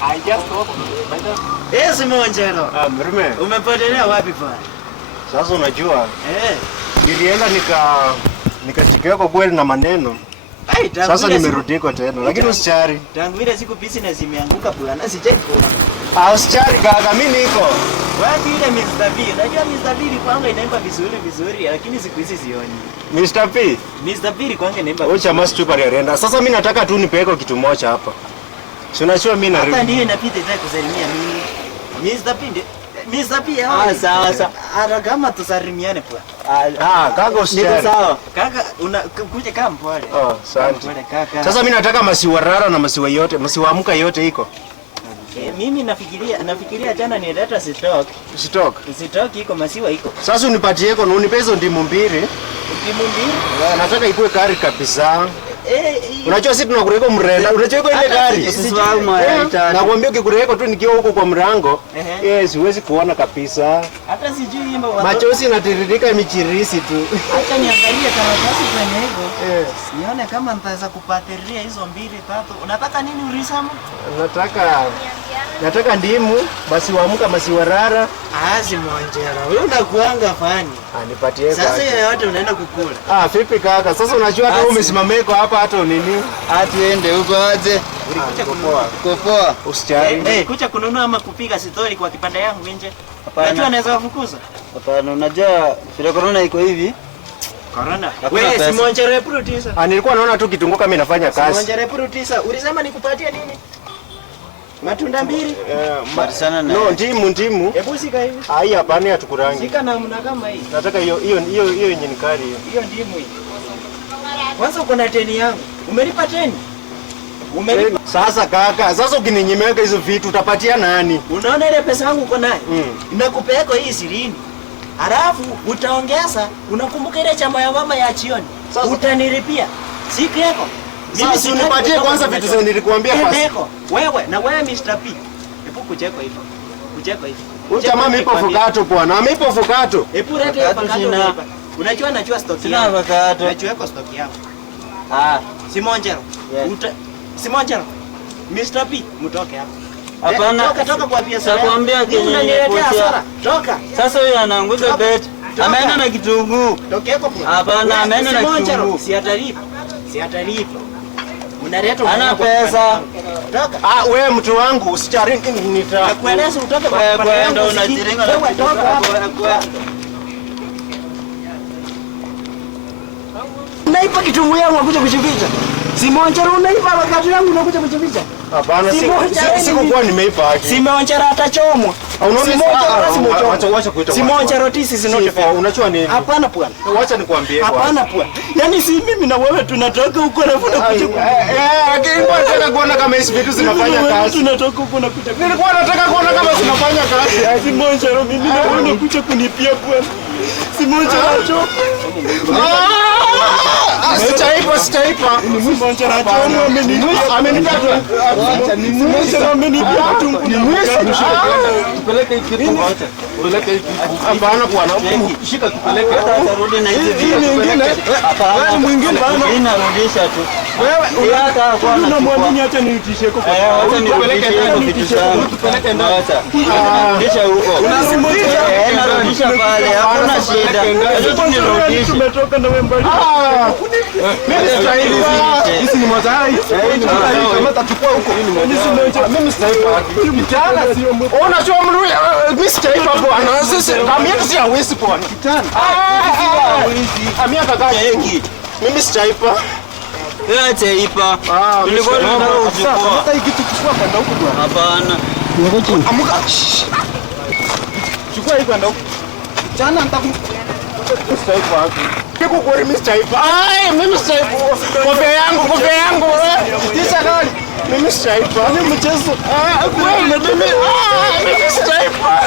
I just hope. Yes, Monjero. Mrume. Umepotelea wapi bwana? Sasa unajua? Nilienda nikachikia kwa kweli na maneno. Sasa nimerudiko tena. Lakini usichari. Tangu vile siku business imeanguka bwana, sijai kuona. Usichari kaka, mimi niko. Wapi ile Mr. B? Unajua Mr. B kwanza inaimba vizuri, lakini siku hizi sioni. Mr. P. Mr. B kwanza inaimba. Wewe chama super alienda. Sasa mimi nataka tu nipeleke kitu moja hapa. Si unajua mimi na hata ndio inapita ita kusalimia mimi. Mr. P. Mr. P. Sawa. Ara kama tusalimiane kwa. Kaka usichari. Niko sawa. Kaka unakuja kama mpole. Asante. Sasa mimi nataka masiwa rara na masiwa yote, masiwa amka yote iko. Mimi nafikiria jana nileta stock iko masiwa iko. Sasa unipatie iko na unipe hizo ndimu mbili. Nataka ikuwe kari kabisa. Unajua sisi tunakureko mrenda. Unajua iko ile kari. Nakwambia ukikureko tu nikiwa huko kwa mrango, siwezi kuona kabisa. Hata sijui imba watu. Machozi yanatiririka michirisi tu. Acha niangalie karatasi kwenye hivyo. Nione kama nitaweza kupatiria hizo 2 3. Unataka nini ulisema? Nataka ndimu, basi waamka basi warara. Si Monjera. Wewe unakuanga fani. Nipatie kaka. Sasa hiyo yote unaenda kukula. Vipi kaka? Sasa unajua hata umesimameko hapa hata nini? Tuende huko aje. Ulikuja kununua. Kopoa. Usichari. Kuja kununua ama kupiga story kwa kipande yangu nje. Unajua anaweza kufukuza? Hapana, unajua vile corona iko hivi. Corona. Wewe si Monjera producer. Nilikuwa naona tu kitunguka mimi nafanya kazi. Monjera producer. Ulisema nikupatie nini? Matunda 2. Sana na. No, ndimu. Hebu sika hivi. Hapana hatukurangi. Sika namna kama hii. Nataka hiyo yenye ni kali hiyo. Hiyo ndimu hii. Kwanza uko na 10 yangu. Umelipa 10? Umelipa. Sasa kaka, sasa ukininyimeka hizo vitu utapatia nani? Unaona ile pesa yangu uko nayo? Nakupeleka hii 20. Alafu utaongeza, unakumbuka ile chama ya mama ya jioni? Utanilipia. Siku yako. Sasa unipatie kwanza vitu zile nilikuambia basi. Wewe na wewe Mr. P. Hebu kujeko hivyo. Jamaa amipo fukato bwana, amipo fukato. Hebu leta hiyo fukato. Unajua stock yangu. Unajua stock yangu. Si Monjero. Si Monjero. Mr. P, mtoke hapa. Hapana. Toka kwa biashara. Nakwambia unaniletea. Toka. Sasa huyu anaanguza bet. Ameenda na kitunguu. Tokeko bwana. Hapana, ameenda na kitunguu. Si atalipa. Unaleta ana pesa. Toka. Wewe mtu wangu usichari nakueleza utoke kwa wewe kwenda unajiringa na toka. Unaipa kitunguu yangu unakuja kujificha. Si Monjera unaipa wakati yangu unakuja kujificha. Hapana, sikuwa nimeipa haki. Si Monjera atachomwa. Si Monjera tisi zinote. Unachua nini? Hapana bwana. Wacha nikwambie bwana. Hapana bwana. Yaani si mimi na wewe tunatoka huko na kuja. Lakini kwa nataka kuona kama hizo vitu zinafanya kazi. Tunatoka huko na kuja. Nilikuwa nataka kuona kama zinafanya kazi. Si Monjera mimi na wewe unakuja kunipia bwana. Si Monjera acho. Sitaipa. Ni Monjera acho amenipata. Monjera amenipia tu. Tupeleke kitu moja. Tupeleke kitu. Hapana bwana. Shika tupeleke hata rudi na hizi vitu. Hapana. Mwingine bwana. Inarudisha tu. Wewe hata kwa unamwamini acha niitishe kwa. Acha nipeleke vitu zangu. Tupeleke ndani. Rudisha huko. Narudisha pale. Hakuna shida. Tumetoka na wewe mbali. Mimi sitaipa. Hizi ni mazai. Kama tachukua huko. Mimi sitaipa. Kitana sio mtu. Unachua mluya. Mimi sitaipa bwana. Sisi kama yetu si hawezi bwana. Kitana. Amia kaka yengi. Mimi sitaipa. Wewe taipa. Tulikuwa tunataka uchukua. Hata hiki tuchukua kwenda huko bwana. Hapana. Amuka. Chukua hii kwenda huko. Kitana nitaku sitaipa wapi? Kiko kwa mimi sitaipa. Mimi sitaipa. Kope yangu. Kisha gani? Mimi sitaipa. Ni mchezo. Mimi sitaipa.